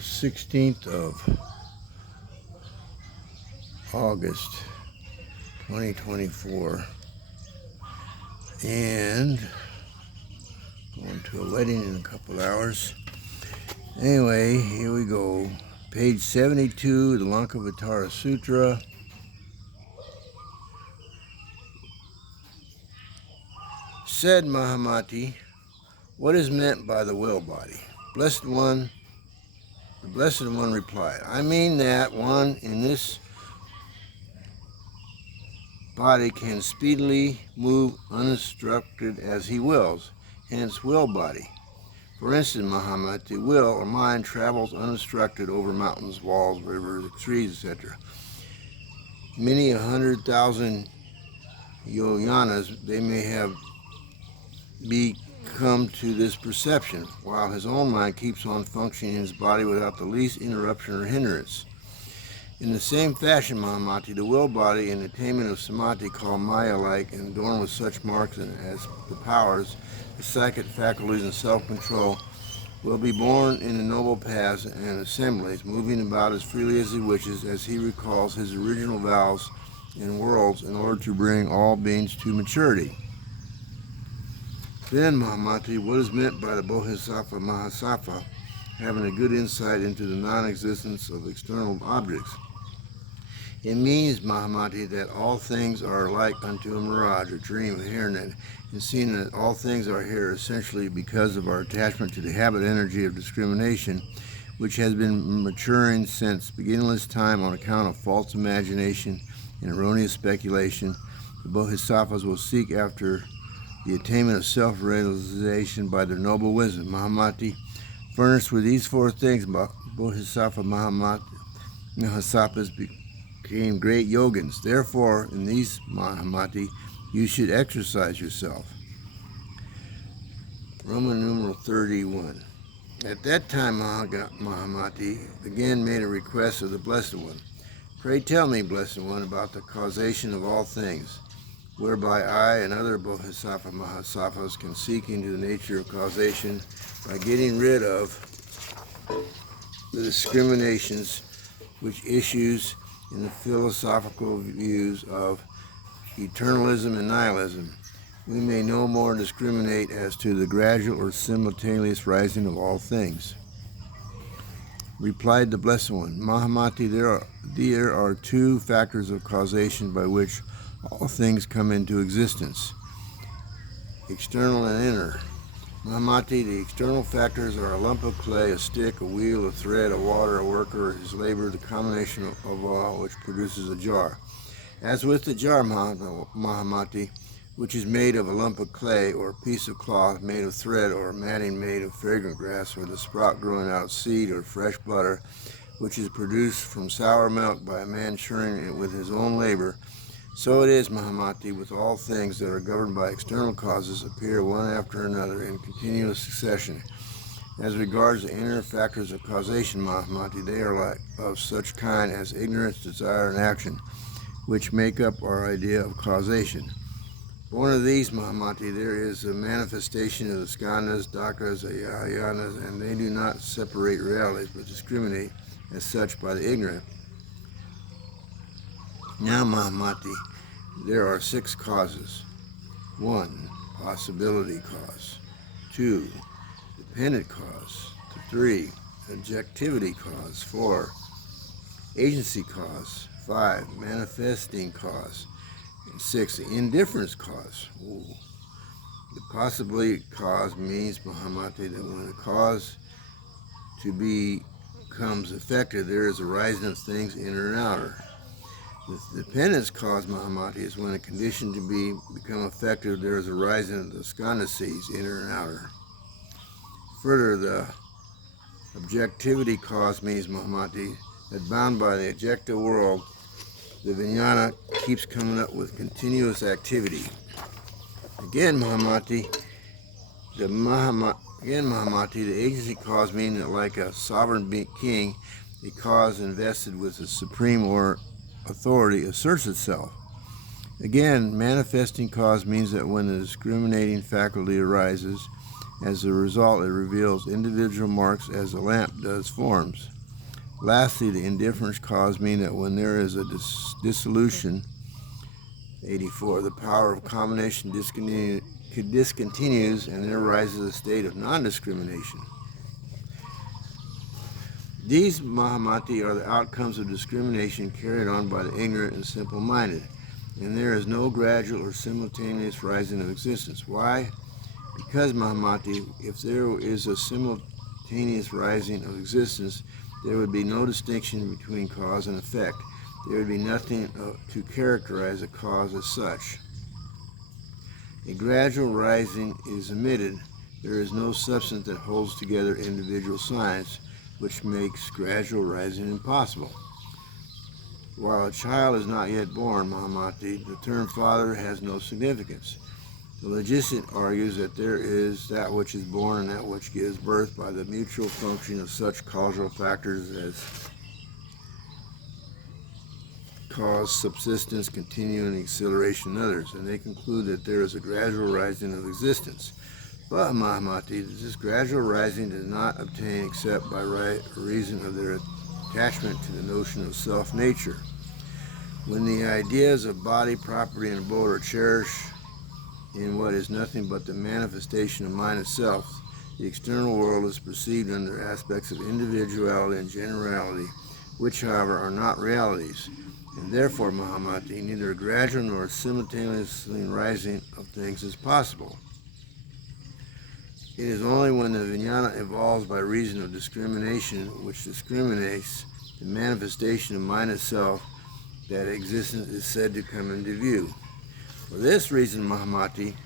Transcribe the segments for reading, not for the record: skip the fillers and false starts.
16th of August 2024, and going to a wedding in a couple hours. Anyway, here we go. Page 72, the Lankavatara Sutra. Said Mahamati, what is meant by the will body? The Blessed One replied, I mean that one in this body can speedily move uninstructed as he wills, hence will body. For instance, Mahamati, the will or mind travels uninstructed over mountains, walls, rivers, trees, etc. Many 100,000 yojanas they may have come to this perception, while his own mind keeps on functioning in his body without the least interruption or hindrance. In the same fashion, Mahamati, the will body in attainment of samadhi called Maya-like and adorned with such marks as the powers, the psychic faculties, and self-control, will be born in the noble paths and assemblies, moving about as freely as he wishes, as he recalls his original vows and worlds in order to bring all beings to maturity. Then, Mahamati, what is meant by the Bodhisattva Mahasattva having a good insight into the non-existence of external objects? It means, Mahamati, that all things are like unto a mirage, a dream, a hairnet, and seeing that all things are here essentially because of our attachment to the habit energy of discrimination, which has been maturing since beginningless time on account of false imagination and erroneous speculation. The Bodhisattvas will seek after the attainment of self-realization by their noble wisdom. Mahamati, furnished with these four things, Bodhisattva Mahasattvas became great yogins. Therefore, in these, Mahamati, you should exercise yourself. Roman numeral 31. At that time, Mahamati again made a request of the Blessed One. Pray tell me, Blessed One, about the causation of all things, whereby I and other Bodhisattva Mahasattvas can seek into the nature of causation by getting rid of the discriminations which issues in the philosophical views of eternalism and nihilism. We may no more discriminate as to the gradual or simultaneous rising of all things. Replied the Blessed One, Mahamati, there are two factors of causation by which all things come into existence, external and inner. Mahamati, the external factors are a lump of clay, a stick, a wheel, a thread, a water, a worker, his labor, the combination of all which produces a jar. As with the jar, Mahamati, which is made of a lump of clay, or a piece of cloth made of thread, or a matting made of fragrant grass, or the sprout growing out of seed, or fresh butter, which is produced from sour milk by a man churning it with his own labor, so it is, Mahamati, with all things that are governed by external causes appear one after another in continuous succession. As regards the inner factors of causation, Mahamati, they are like of such kind as ignorance, desire, and action, which make up our idea of causation. Born of these, Mahamati, there is a manifestation of the skandhas, dakas, ayanas, and they do not separate realities, but discriminate as such by the ignorant. Now, Mahamati, there are 6 causes. 1. Possibility cause. 2. Dependent cause. 3. Objectivity cause. 4. Agency cause. 5. Manifesting cause. And 6. The indifference cause. Ooh. The possibility cause means, Mahamati, that when a cause to be becomes effective, there is a rising of things inner and outer. The dependence cause, Mahamati, is when a condition to become effective, there is a rising of the skandha seeds, inner and outer. Further, the objectivity cause means, Mahamati, that bound by the objective world, the vijnana keeps coming up with continuous activity. Again, Mahamati, the agency cause means that like a sovereign king, a cause invested with a supreme or authority asserts itself. Again, manifesting cause means that when the discriminating faculty arises, As a result, it reveals individual marks as a lamp does forms. Lastly, the indifference cause mean that when there is a dissolution, 84, the power of combination discontinues and there arises a state of non-discrimination. These Mahamati are the outcomes of discrimination carried on by the ignorant and simple-minded, and there is no gradual or simultaneous rising of existence. Why? Because Mahamati, if there is a simultaneous rising of existence, there would be no distinction between cause and effect. There would be nothing to characterize a cause as such. A gradual rising is omitted. There is no substance that holds together individual signs, which makes gradual rising impossible. While a child is not yet born, Mahamati, the term father has no significance. The logician argues that there is that which is born and that which gives birth by the mutual function of such causal factors as cause, subsistence, continuing acceleration, and others, and they conclude that there is a gradual rising of existence. But Mahamati, this gradual rising does not obtain except by reason of their attachment to the notion of self-nature. When the ideas of body, property, and abode are cherished in what is nothing but the manifestation of mind itself, the external world is perceived under aspects of individuality and generality, which, however, are not realities, and therefore, Mahamati, neither a gradual nor simultaneously rising of things is possible. It is only when the vijnana evolves by reason of discrimination, which discriminates the manifestation of mind itself, that existence is said to come into view. For this reason, Mahamati,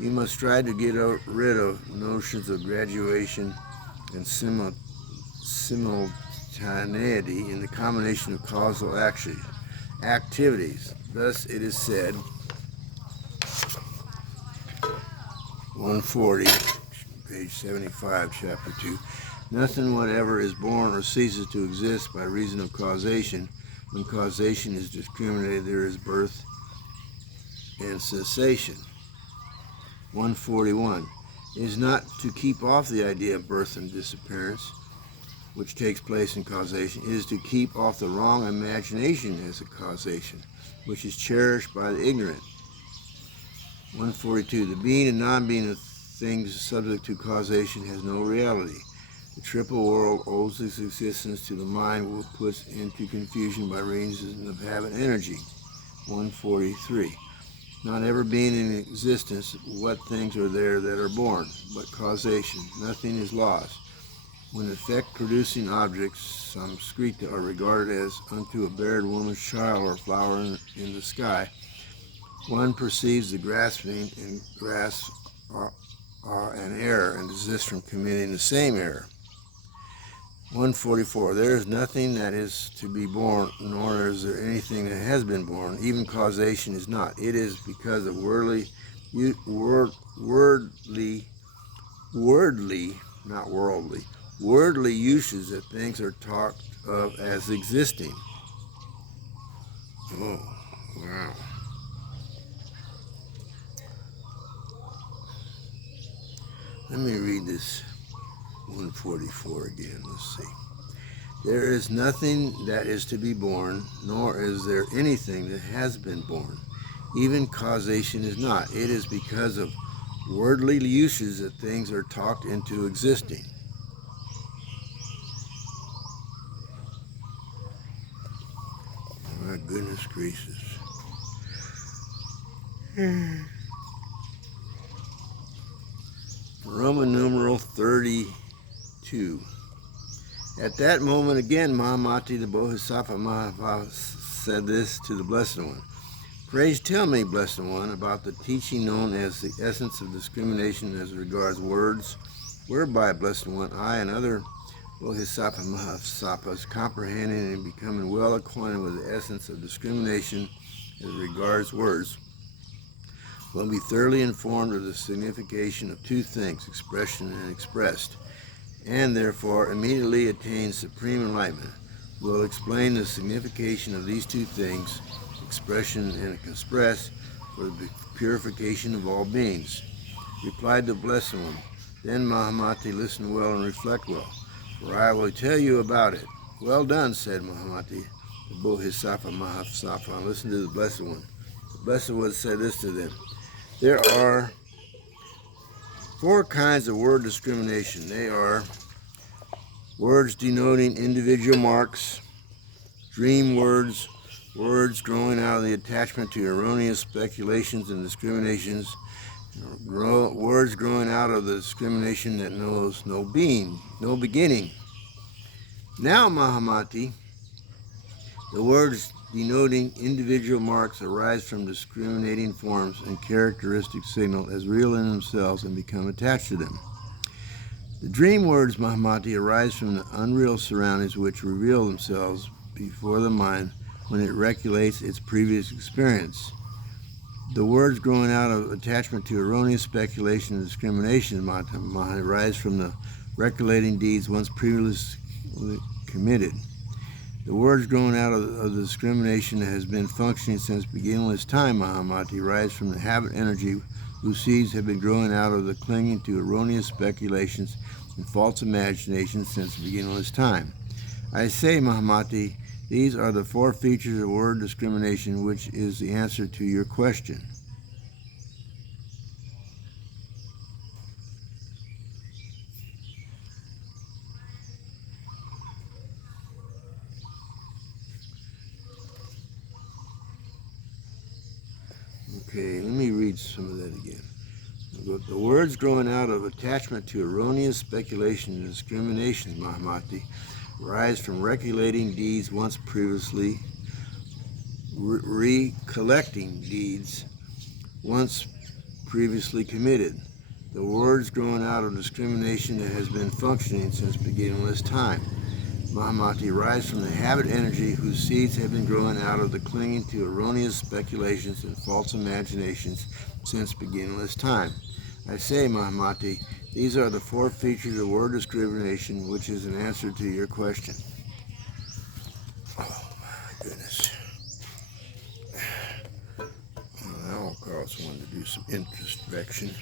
you must try to get rid of notions of graduation and simultaneity in the combination of causal activities. Thus it is said, 140, page 75, chapter 2, nothing whatever is born or ceases to exist by reason of causation. When causation is discriminated, there is birth and cessation. 141. It is not to keep off the idea of birth and disappearance, which takes place in causation. It is to keep off the wrong imagination as a causation, which is cherished by the ignorant. 142. The being and non-being of things subject to causation has no reality. The triple world owes its existence to the mind, which puts into confusion by reason of habit and energy. 143. Not ever being in existence, what things are there that are born, but causation. Nothing is lost. When effect-producing objects, samskrita, are regarded as unto a bared woman's child or flower in the sky, one perceives the grasping and grasp an error and desists from committing the same error. 144. There is nothing that is to be born, nor is there anything that has been born. Even causation is not. It is because of worldly, not worldly, worldly uses that things are talked of as existing. Oh, wow. Let me read this 144 again. Let's see. There is nothing that is to be born, nor is there anything that has been born. Even causation is not. It is because of worldly uses that things are talked into existing. My goodness gracious. Roman numeral 32. At that moment again, Mahamati, the Bodhisattva Mahava, said this to the Blessed One. Praise tell me, Blessed One, about the teaching known as the essence of discrimination as regards words, whereby, Blessed One, I and other Bodhisattva Mahasattvas, comprehending and becoming well acquainted with the essence of discrimination as regards words, will be thoroughly informed of the signification of two things, expression and expressed, and therefore immediately attain supreme enlightenment. Will explain the signification of these two things, expression and express, for the purification of all beings. Replied the Blessed One, Then Mahamati, listen well and reflect well, for I will tell you about it. Well done, said Mahamati, the Bodhisattva Mahasattva. Listen to the Blessed One. The Blessed One said this to them. There are 4 kinds of word discrimination. They are words denoting individual marks, dream words, words growing out of the attachment to erroneous speculations and discriminations, words growing out of the discrimination that knows no being, no beginning. Now, Mahamati, the words denoting individual marks arise from discriminating forms and characteristic signal as real in themselves and become attached to them. The dream words, Mahamati, arise from the unreal surroundings which reveal themselves before the mind when it recollects its previous experience. The words growing out of attachment to erroneous speculation and discrimination, Mahamati, arise from the recollecting deeds once previously committed. The words growing out of the discrimination that has been functioning since beginningless time, Mahamati, rise from the habit energy whose seeds have been growing out of the clinging to erroneous speculations and false imaginations since beginningless time. I say, Mahamati, these are the 4 features of word discrimination, which is the answer to your question. Okay, let me read some of that again. The words growing out of attachment to erroneous speculation and discrimination, Mahamati, rise from recollecting deeds once previously, recollecting deeds once previously committed. The words growing out of discrimination that has been functioning since beginningless time, Mahamati, rise from the habit energy whose seeds have been growing out of the clinging to erroneous speculations and false imaginations since beginningless time. I say, Mahamati, these are the 4 features of word discrimination, which is an answer to your question. Oh my goodness. Well, that will cause one to do some introspection.